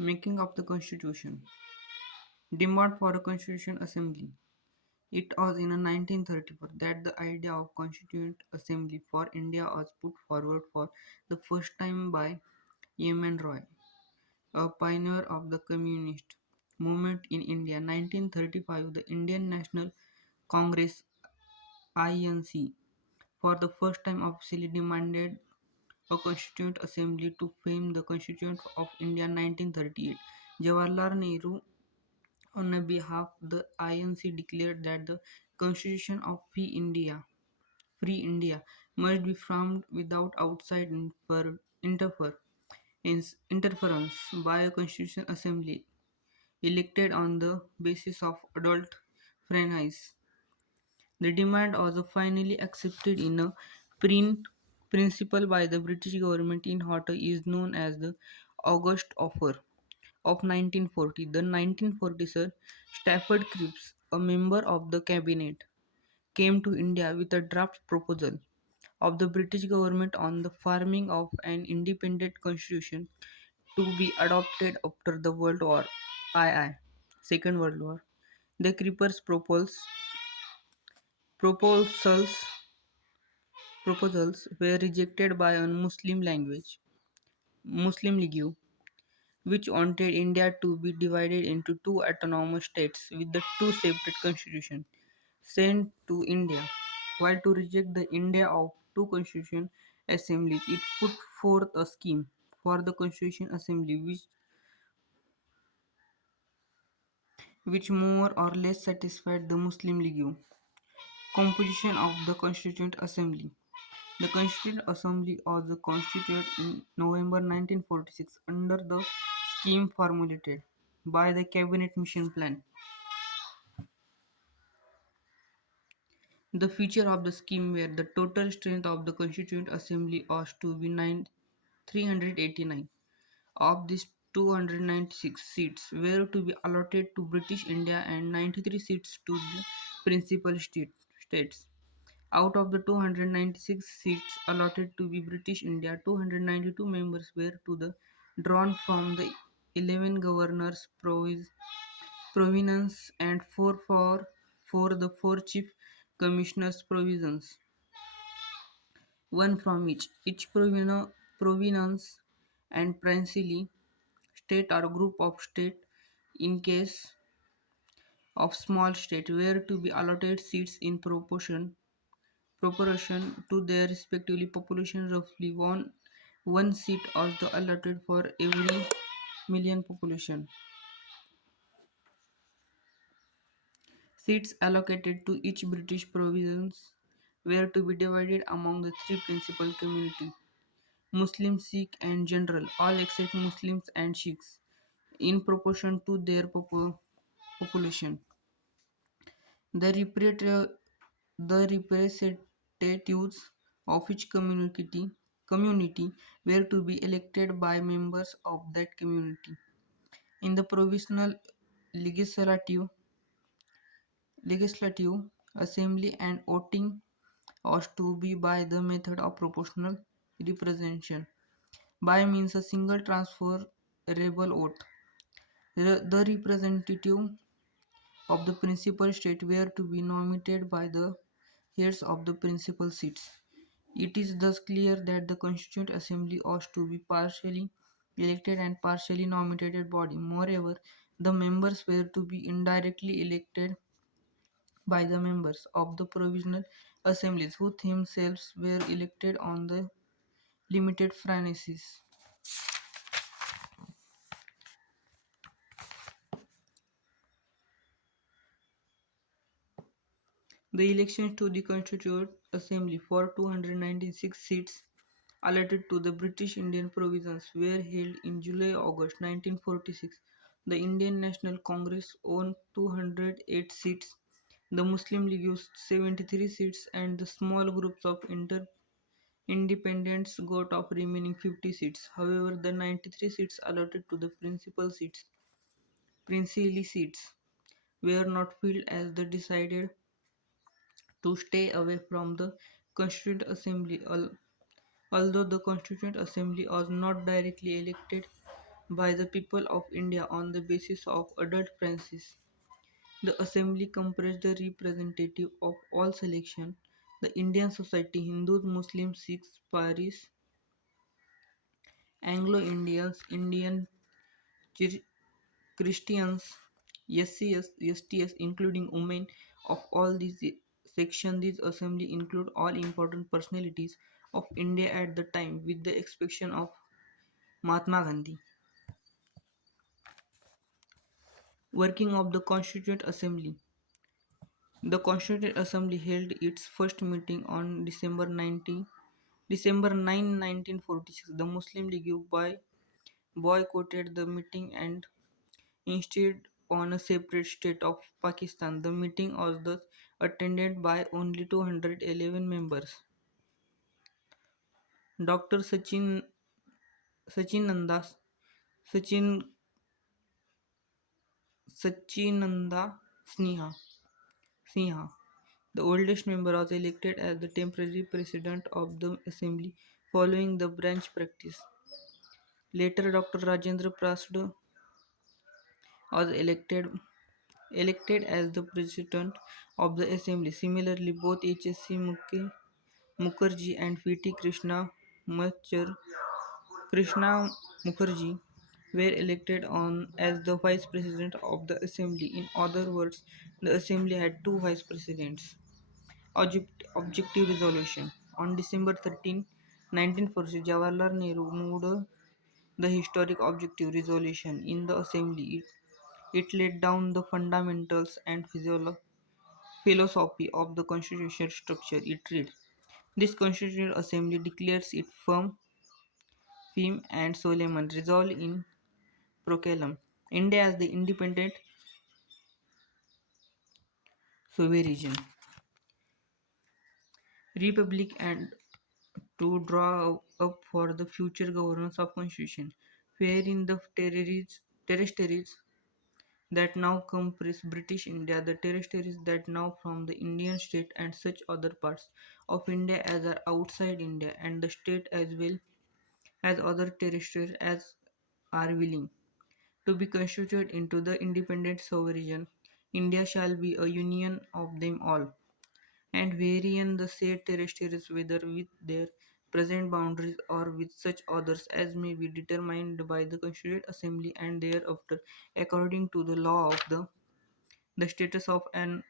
Making of the Constitution. Demand for a Constitution Assembly. It was in 1934 that the idea of Constituent Assembly for India was put forward for the first time by M. Roy, a pioneer of the communist movement in India. 1935, the Indian National Congress (INC) for the first time officially demanded a Constituent Assembly to frame the Constitution of India. 1938, Jawaharlal Nehru, on behalf of the INC, declared that the Constitution of Free India must be framed without outside interference by a Constitutional Assembly elected on the basis of adult franchise. The demand was finally accepted in a print principle by the British government in what is known as the August Offer of 1940. The 1940 Sir Stafford Cripps, a member of the cabinet, came to India with a draft proposal of the British government on the forming of an independent constitution to be adopted after the World War II, Second World War. The Creepers proposals proposals were rejected by a Muslim League, which wanted India to be divided into two autonomous states with the two separate constitutions sent to India. While to reject the India of two constitution assemblies, it put forth a scheme for the constitution assembly which more or less satisfied the Muslim League. Composition of the Constituent Assembly. The Constituent Assembly was constituted in November 1946 under the scheme formulated by the Cabinet Mission Plan. The feature of the scheme were the total strength of the Constituent Assembly was to be 389. Of these, 296 seats were to be allotted to British India and 93 seats to the principal states. Out of the 296 seats allotted to be British India, 292 members were to the drawn from the 11 governors' province and 4 for the 4 chief commissioners' provisions, one from each province and princely state or group of state in case of small state were to be allotted seats in proportion to their respective population. Roughly one seat was allotted for every million population. Seats allocated to each British province were to be divided among the three principal communities: Muslim, Sikh, and General, all except Muslims and Sikhs, in proportion to their population. The, the representatives of each community were to be elected by members of that community. In the provisional legislative legislative assembly, and voting was to be by the method of proportional representation by means of single transferable vote. The representative of the principal state were to be nominated by the heads of the principal seats. It is thus clear that the Constituent Assembly was to be partially elected and partially nominated body. Moreover, the members were to be indirectly elected by the members of the provisional assemblies, who themselves were elected on the limited franchises. The elections to the Constituent Assembly for 296 seats allotted to the British Indian provinces were held in July-August 1946. The Indian National Congress won 208 seats, the Muslim League used 73 seats, and the small groups of independents got of remaining 50 seats. However, the 93 seats allotted to the princely seats, were not filled as they decided to stay away from the Constituent Assembly. Although the Constituent Assembly was not directly elected by the people of India on the basis of adult princes. The assembly comprised the representative of all selection, the Indian society, Hindus, Muslims, Sikhs, Paris, Anglo-Indians, Indian Chir- Christians, SCS, STS, including women of all these sections. This assembly include all important personalities of India at the time, with the exception of Mahatma Gandhi. Working of the Constituent Assembly. The Constituent Assembly held its first meeting on December 9, 1946. The Muslim League boycotted the meeting and instead on a separate state of Pakistan. The meeting was thus attended by only 211 members. Dr. Sachinanda Sachin Sachinanda Sinha, the oldest member, was elected as the temporary president of the assembly following the branch practice. Later, Dr. Rajendra Prasad was elected as the president of the assembly. Similarly, both H.S.C. Mukherjee and V.T. Krishna Mukherjee were elected on as the vice president of the assembly. In other words, the assembly had two vice presidents. Objective resolution. On December 13, 1940, Jawaharlal Nehru moved the historic objective resolution in the assembly. It laid down the fundamentals and philosophy of the constitutional structure. It read, this constitutional assembly declares it firm and solemn resolve in proclaim India as the independent sovereign republic and to draw up for the future governance of constitution, wherein the territories that now comprise British India, the territories that now form the Indian state and such other parts of India as are outside India, and the state as well as other territories as are willing to be constituted into the independent sovereign India shall be a union of them all, and wherein the said territories, whether with their present boundaries or with such others as may be determined by the Constituent Assembly and thereafter according to the law of the status of an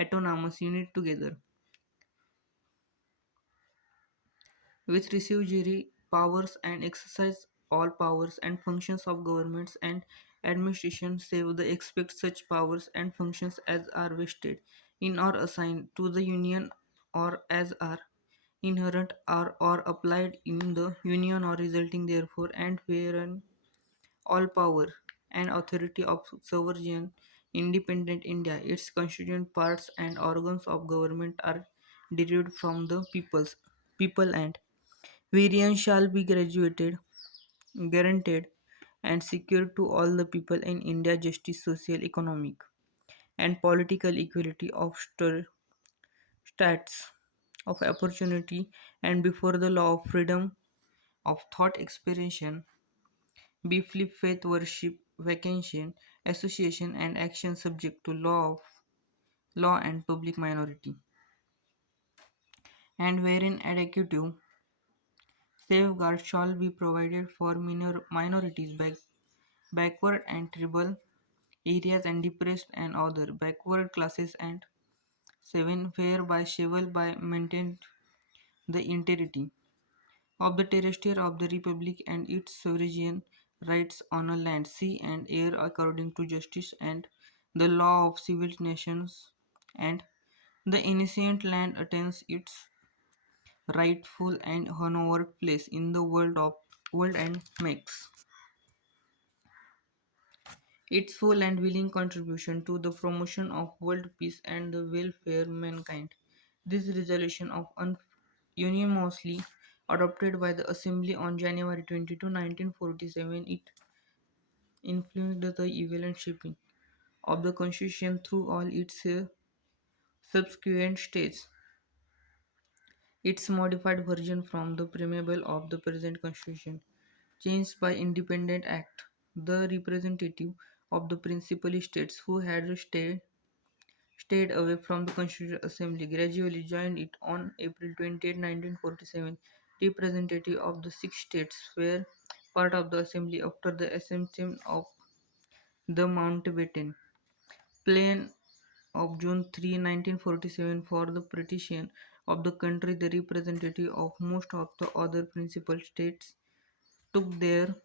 autonomous unit together which receive jury powers and exercise all powers and functions of governments and administration save the expect such powers and functions as are vested in or assigned to the union or as are inherent or applied in the union or resulting therefore and wherein all power and authority of sovereign independent India, its constituent parts and organs of government are derived from the people and wherein shall be guaranteed and secured to all the people in India justice, social, economic, and political equality of stats of opportunity and before the law of freedom of thought expression, belief, faith, worship, vacation, association, and action subject to law and public minority, and wherein adequate safeguards shall be provided for minorities, backward and tribal areas and depressed and other backward classes, and 7 whereby shall by maintained the integrity of the terrestrial of the republic and its sovereign rights on a land, sea, and air according to justice and the law of civil nations, and the innocent land attains its rightful and honored place in the world and makes its full and willing contribution to the promotion of world peace and the welfare of mankind. This resolution of unanimously adopted by the Assembly on January 22, 1947, it influenced the evolving shaping of the Constitution through all its subsequent stages. Its modified version from the preamble of the present Constitution changed by independent act. The representative of the principal states who had stayed away from the Constituent Assembly gradually joined it on April 28, 1947. Representatives of the six states were part of the assembly after the accession of the Mountbatten Plan of June 3, 1947 for the partition of the country. The representatives of most of the other principal states took their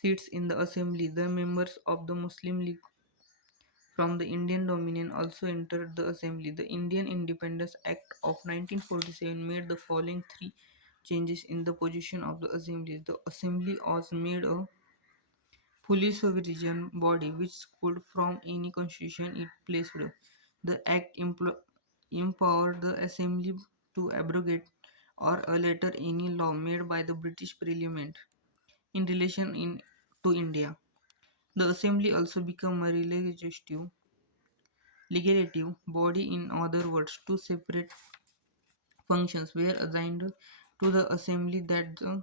seats in the assembly. The members of the Muslim League from the Indian Dominion also entered the assembly. The Indian Independence Act of 1947 made the following three changes in the position of the assembly. The assembly was made a fully sovereign body which could from any constitution it placed. The act empowered the assembly to abrogate or alter any law made by the British Parliament in relation to India. The assembly also became a legislative body. In other words, two separate functions were assigned to the assembly that the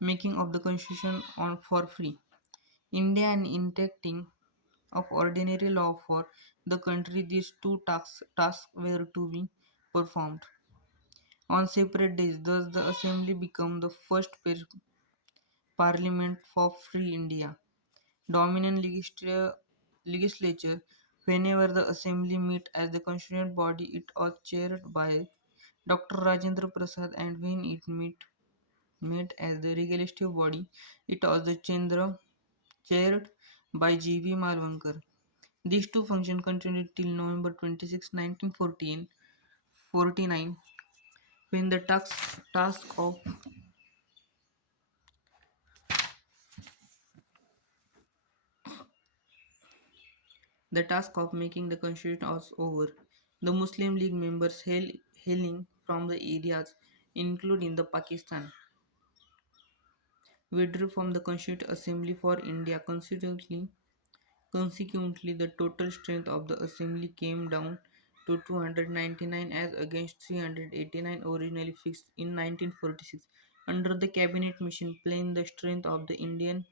making of the constitution on for free India and enacting of ordinary law for the country. These two tasks were to be performed on separate days. Thus, the assembly became the first parliament for free India. Dominion legislature, whenever the assembly met as the constituent body, it was chaired by Dr. Rajendra Prasad, and when it met as the legislative body, it was chaired by G.V. Malvankar. These two functions continued till November 26, 1949, when the task of making the constitution was over. The Muslim League members hailing from the areas including the Pakistan withdrew from the Constituent Assembly for India. Consequently, the total strength of the assembly came down to 299 as against 389 originally fixed in 1946. Under the cabinet mission plan, the strength of the Indian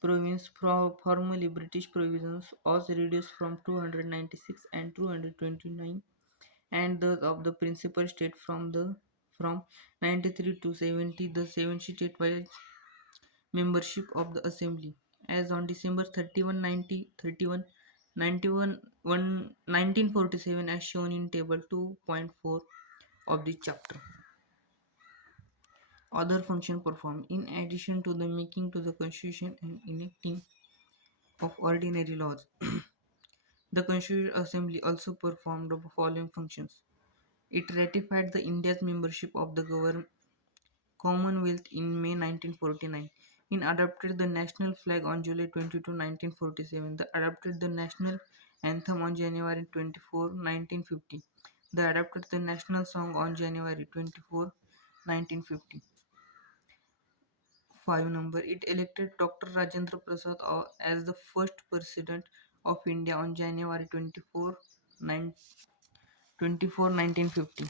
province, formerly British provinces, was reduced from 296 and 229, and those of the principal state from 93 to 70. The 70 state membership of the assembly. As on December 31, 1947, as shown in table 2.4 of the chapter. Other function performed in addition to the making to the constitution and enacting of ordinary laws. The Constituent Assembly also performed the following functions. It ratified the India's membership of the Commonwealth in May 1949. It adopted the national flag on July 22, 1947. They adopted the national anthem on January 24, 1950. They adopted the national song on January 24, 1950. 5 number. It elected Dr. Rajendra Prasad as the first president of India on January 24, 1950.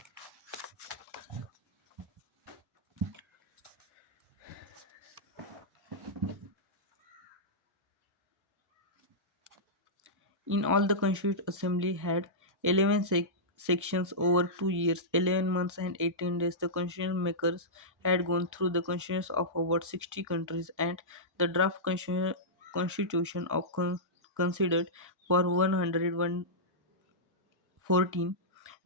In all, the Constituent Assembly had 11 sections over 2 years, 11 months, and 18 days. The constitution makers had gone through the constitutions of about 60 countries, and the draft constitution of considered for 114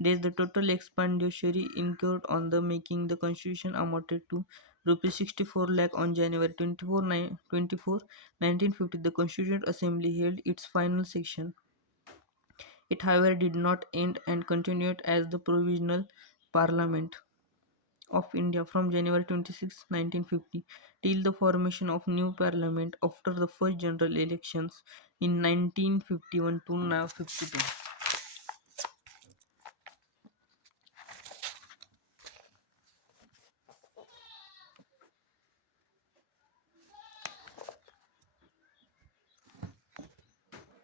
days. The total expenditure incurred on the making the constitution amounted to rupees 64 lakh on January 24, 1950. The Constituent Assembly held its final session. It however did not end and continued as the Provisional Parliament of India from January 26, 1950 till the formation of new parliament after the first general elections in 1951 to now 52.